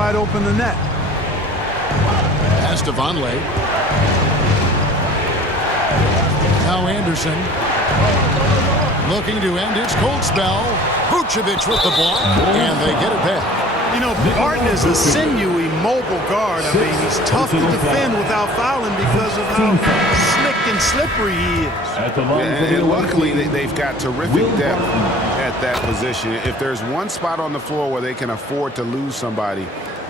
wide open than that. Pass to Vonleh. Now Anderson. Looking to end his cold spell. Vucevic with the block, and they get it back. You know, Barton is a sinewy, mobile guard. I mean, he's tough to defend without fouling because of how slick and slippery he is. And luckily, they've got terrific depth at that position. If there's one spot on the floor where they can afford to lose somebody,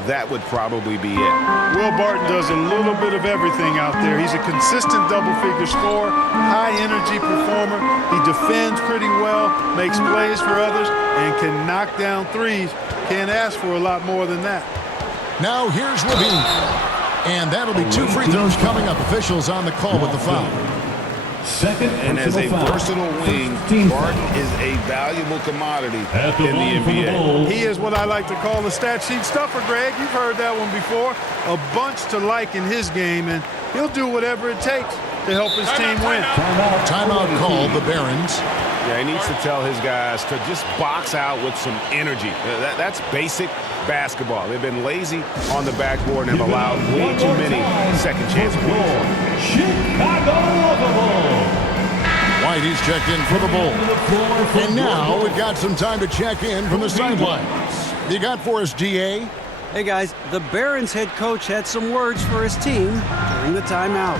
that would probably be it. Will Barton does a little bit of everything out there. He's a consistent double-figure scorer, high-energy performer. He defends pretty well, makes plays for others, and can knock down threes. Can't ask for a lot more than that. Now here's Levine. And that'll be 2 free throws coming up. Officials on the call with the foul. And as a versatile wing, Barton is a valuable commodity in the NBA. He is what I like to call a stat sheet stuffer, Greg. You've heard that one before. A bunch to like in his game, and he'll do whatever it takes to help his team win. Timeout called the Barons. Yeah, he needs to tell his guys to just box out with some energy. That's basic basketball. They've been lazy on the backboard and have allowed way too many second chance points. White, he's checked in for the Bulls. And now we've got some time to check in from the sidelines. You got for us, GA? Hey guys, the Barons head coach had some words for his team during the timeout.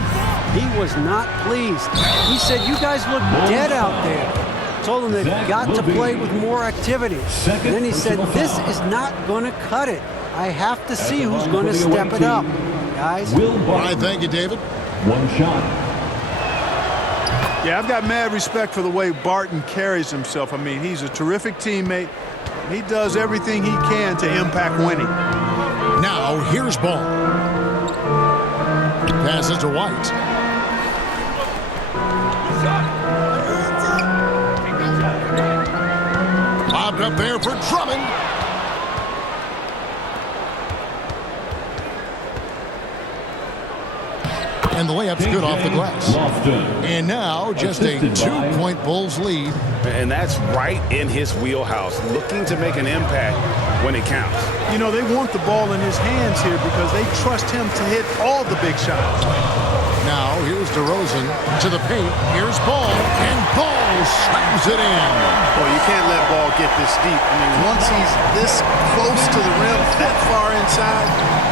He was not pleased. He said, "You guys look dead out there." Told them they've got to play with more activity. And then he said, "This is not going to cut it. I have to see who's going to step it up." Guys. All right, thank you, David. One shot. Yeah, I've got mad respect for the way Barton carries himself. I mean, he's a terrific teammate. He does everything he can to impact winning. Now, here's Ball. Passes to White. Lobbed up there for Drummond. And the layup's good off the glass. And now just a 2-point Bulls lead. And that's right in his wheelhouse, looking to make an impact when it counts. You know, they want the ball in his hands here because they trust him to hit all the big shots. Now here's DeRozan to the paint. Here's Ball, and Ball slams it in. Boy, you can't let Ball get this deep. I mean, once he's this close to the rim, that far inside,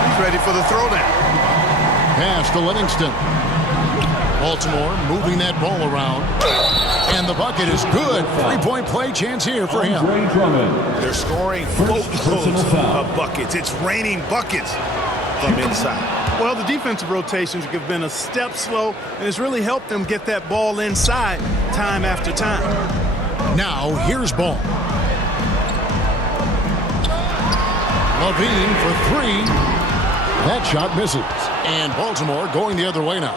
he's ready for the throwdown. Pass to Livingston. Baltimore moving that ball around. And the bucket is good. 3-point play chance here for him. They're scoring boatloads of buckets. It's raining buckets from inside. Well, the defensive rotations have been a step slow, and it's really helped them get that ball inside time after time. Now, here's Ball. Levine for 3. That shot misses. And Baltimore going the other way now.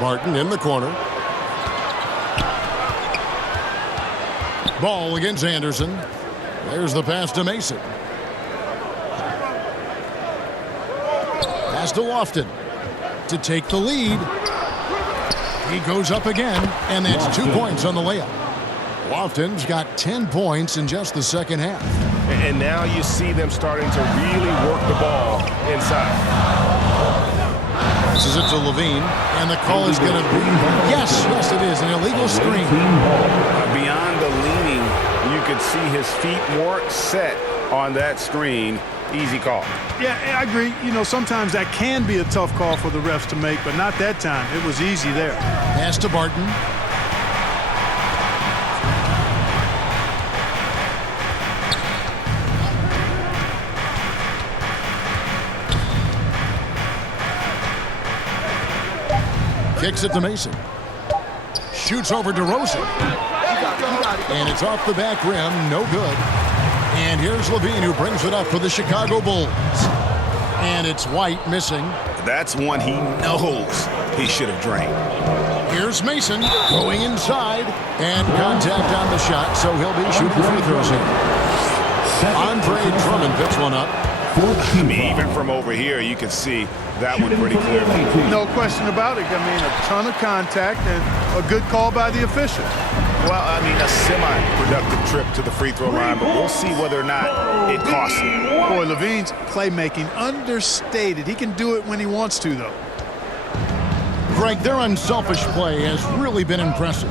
Barton in the corner. Ball against Anderson. There's the pass to Mason. Pass to Lofton to take the lead. He goes up again, and that's 2 points on the layup. Lofton's got 10 points in just the second half. And now you see them starting to really work the ball inside. This is it to Levine, and the call is going to be, yes, it is, an illegal screen. Beyond the leaning, you could see his feet more set on that screen. Easy call. Yeah, I agree. You know, sometimes that can be a tough call for the refs to make, but not that time. It was easy there. Pass to Barton. Kicks it to Mason. Shoots over DeRozan. And it's off the back rim. No good. And here's Levine, who brings it up for the Chicago Bulls. And it's White missing. That's one he knows he should have drained. Here's Mason going inside. And contact on the shot, so he'll be shooting free throws here. Andre Drummond picks one up. I mean, even from over here, you can see that one pretty clearly. No question about it. I mean, a ton of contact and a good call by the official. Well, I mean, a semi-productive trip to the free throw line, but we'll see whether or not it costs him. Boy, Levine's playmaking understated. He can do it when he wants to, though. Greg, their unselfish play has really been impressive.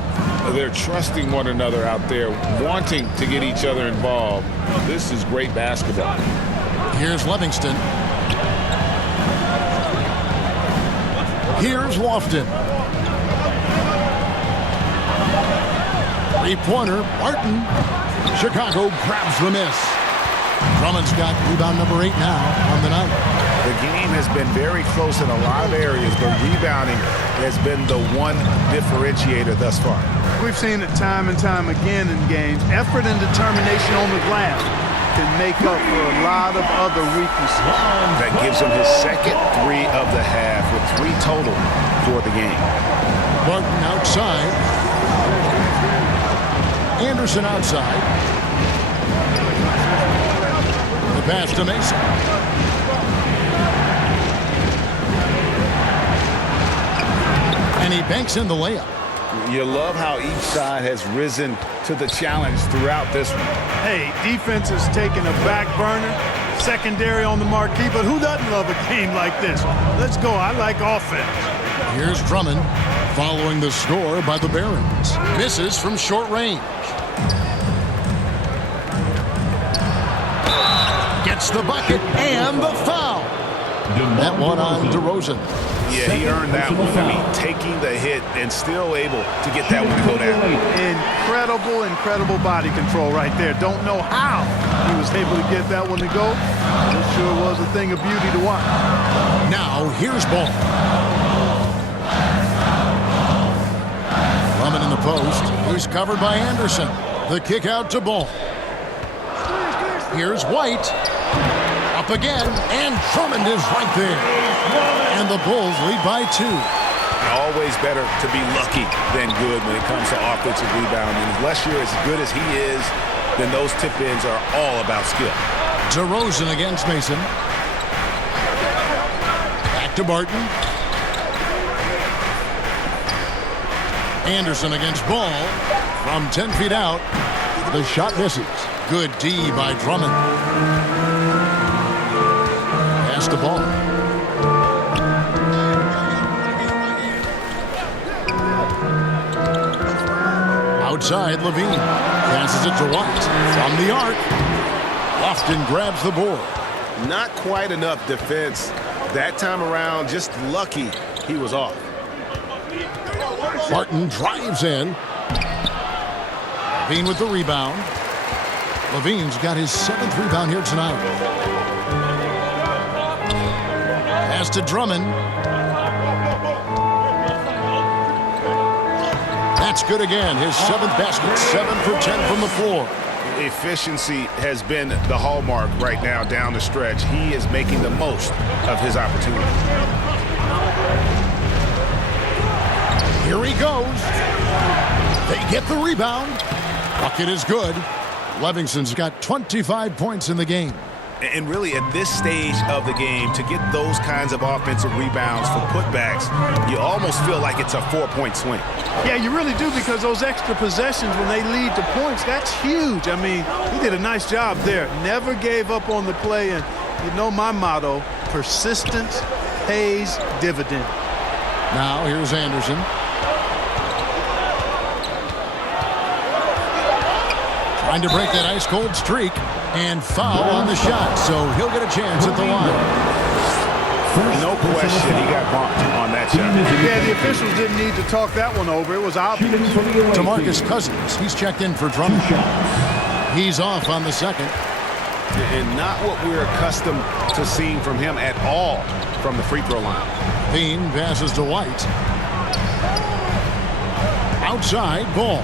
They're trusting one another out there, wanting to get each other involved. This is great basketball. Here's Livingston. Here's Lofton. Three-pointer, Martin. Chicago grabs the miss. Drummond's got rebound number 8 now on the night. The game has been very close in a lot of areas, but rebounding has been the one differentiator thus far. We've seen it time and time again in games. Effort and determination on the glass can make up for a lot of other weaknesses. That gives him his second 3 of the half with 3 total for the game. Martin outside. Anderson outside. The pass to Mason. And he banks in the layup. You love how each side has risen to the challenge throughout this one. Hey, defense is taking a back burner, secondary on the marquee, but who doesn't love a game like this? Let's go. I like offense. Here's Drummond following the score by the Barons. Misses from short range. Gets the bucket and the foul. That one on DeRozan. Yeah, he earned that one. I mean, taking the hit and still able to get that one to go down. Incredible body control right there. Don't know how he was able to get that one to go. It sure was a thing of beauty to watch. Now, here's Ball. Drummond in the post. He's covered by Anderson. The kick out to Ball. Here's White. Up again, and Drummond is right there. And the Bulls lead by 2. Always better to be lucky than good when it comes to offensive rebounding. Unless you're as good as he is, then those tip-ins are all about skill. DeRozan against Mason. Back to Barton. Anderson against Ball. From 10 feet out, the shot misses. Good D by Drummond. Pass the ball. Outside, Levine passes it to White from the arc. Lofton grabs the board. Not quite enough defense that time around. Just lucky he was off. Martin drives in. Levine with the rebound. Levine's got his 7th rebound here tonight. Pass to Drummond. That's good again. His 7th basket, 7 for 10 from the floor. Efficiency has been the hallmark right now down the stretch. He is making the most of his opportunity. Here he goes. They get the rebound. Bucket is good. Livingston's got 25 points in the game. And really, at this stage of the game, to get those kinds of offensive rebounds for putbacks, you almost feel like it's a 4-point swing. Yeah, you really do, because those extra possessions, when they lead to points, that's huge. I mean, he did a nice job there. Never gave up on the play. And you know my motto, persistence pays dividend. Now, here's Anderson. Trying to break that ice-cold streak. And foul on the shot, so he'll get a chance at the line. No question he got bumped on that shot. Yeah, the officials didn't need to talk that one over. It was obvious. DeMarcus Cousins, he's checked in for Drummond. He's off on the second. And not what we're accustomed to seeing from him at all from the free throw line. Bean passes to White. Outside, Ball.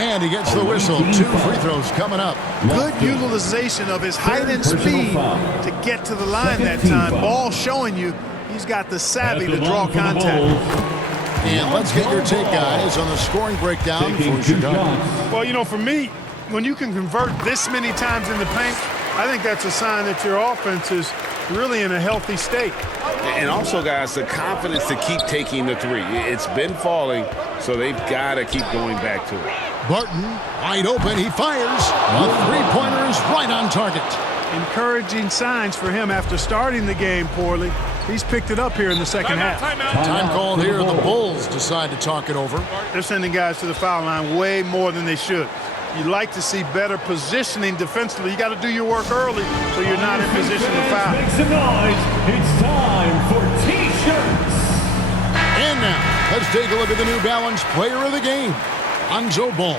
And he gets the whistle. 2 free throws coming up. Good utilization of his height and speed to get to the line that time. Ball showing you he's got the savvy to draw contact. And let's get your take, guys, on the scoring breakdown for Chicago. Well, you know, for me, when you can convert this many times in the paint, I think that's a sign that your offense is really in a healthy state. And also, guys, the confidence to keep taking the three. It's been falling, so they've got to keep going back to it. Barton, wide open, he fires. A three-pointer is right on target. Encouraging signs for him after starting the game poorly. He's picked it up here in the second half. Time called here. The Bulls decide to talk it over. They're sending guys to the foul line way more than they should. You'd like to see better positioning defensively. You got to do your work early so you're not in position to foul. Make some noise. It's time for T-shirts. And now, let's take a look at the New Balance player of the game, Lonzo Ball.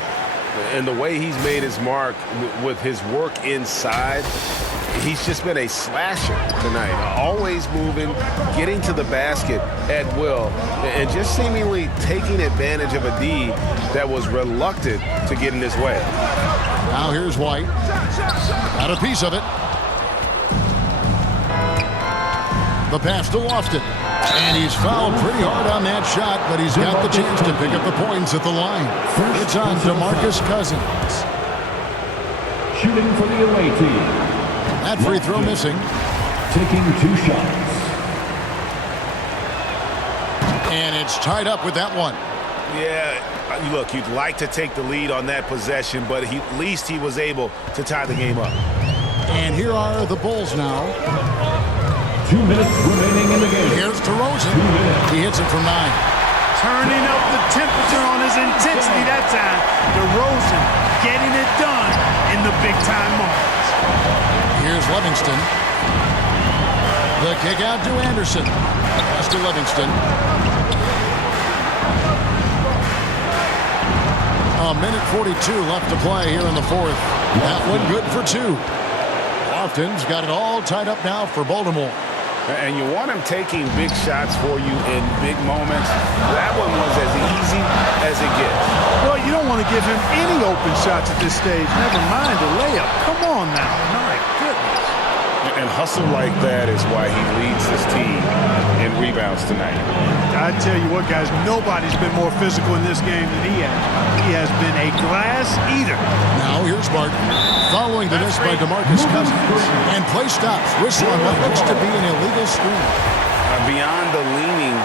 And the way he's made his mark with his work inside, he's just been a slasher tonight. Always moving, getting to the basket at will, and just seemingly taking advantage of a D that was reluctant to get in his way. Now here's White. Got a piece of it. The pass to Lofton. And he's fouled pretty hard on that shot, but he's got the chance to pick up the points at the line. It's on DeMarcus Cousins. Shooting for the away team. That free throw missing. Taking 2 shots. And it's tied up with that one. Yeah, look, you'd like to take the lead on that possession, but at least he was able to tie the game up. And here are the Bulls now. 2 minutes remaining in the game. Here's DeRozan. He hits it from 9. Turning up the temperature on his intensity that time. DeRozan getting it done in the big-time moments. Here's Livingston. The kick out to Anderson. Pass to Livingston. A minute 42 left to play here in the fourth. That one good for 2. Lofton's got it all tied up now for Baltimore. And you want him taking big shots for you in big moments. That one was as easy as it gets. Well, you don't want to give him any open shots at this stage. Never mind a layup. Come on now. My goodness. And hustle like that is why he leads his team in rebounds tonight. I tell you what, guys, nobody's been more physical in this game than he has. He has been a glass eater. Now here's Barton. Following the miss by DeMarcus Cousins. And play stops. Whistle on what looks to be an illegal screen. Beyond the leaning,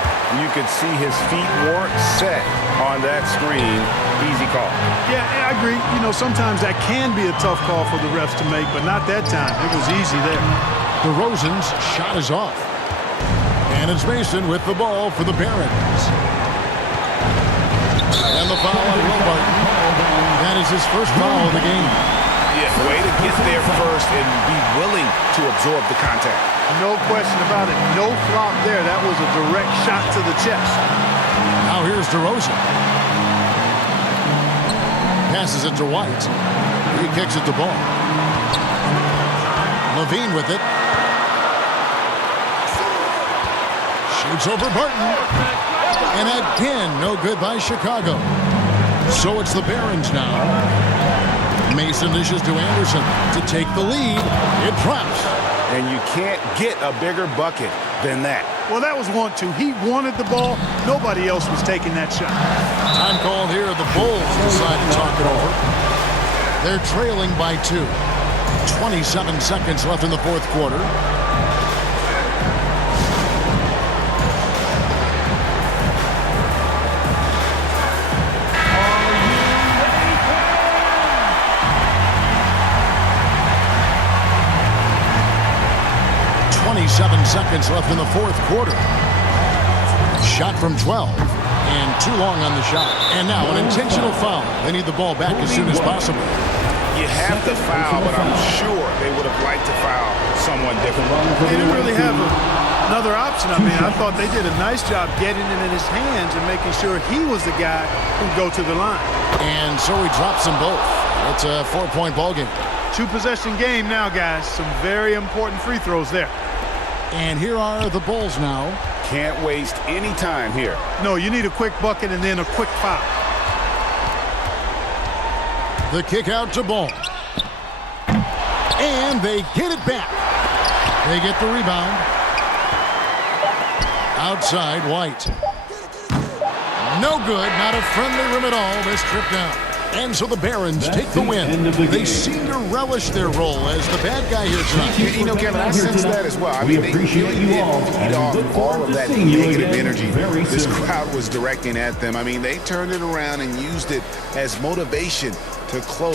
you could see his feet weren't set on that screen. Easy call. Yeah, I agree. You know, sometimes that can be a tough call for the refs to make, but not that time. It was easy there. DeRozan's shot is off. And it's Mason with the ball for the Barons. And the foul on Will Barton. That is his first foul of the game. Yeah, way to get there first and be willing to absorb the contact. No question about it. No flop there. That was a direct shot to the chest. Now here's DeRozan. Passes it to White. He kicks it to Ball. Levine with it. Shoots over Barton. And again, no good by Chicago. So it's the Barons now. Mason dishes to Anderson to take the lead. It drops. And you can't get a bigger bucket than that. Well, that was 1-2. He wanted the ball. Nobody else was taking that shot. Time called here. The Bulls decide to talk it over. They're trailing by 2. 27 seconds left in the fourth quarter. Seconds left in the fourth quarter. Shot from 12 and too long on the shot. And now an intentional foul. They need the ball back as soon as possible. You have to foul, but I'm sure they would have liked to foul someone different. They didn't really have another option. I mean, I thought they did a nice job getting it in his hands and making sure he was the guy who'd go to the line. And so he drops them both. It's a 4-point ball game. 2-possession game now, guys. Some very important free throws there. And here are the Bulls now. Can't waste any time here. No, you need a quick bucket and then a quick foul. The kick out to Ball. And they get it back. They get the rebound. Outside, White. No good. Not a friendly rim at all. This trip down. And so the Barons take the win. They seem to relish their role as the bad guy here tonight. You know, Kevin, I sense that as well. I mean, they really did feed off all of that negative energy this crowd was directing at them. I mean, they turned it around and used it as motivation to close.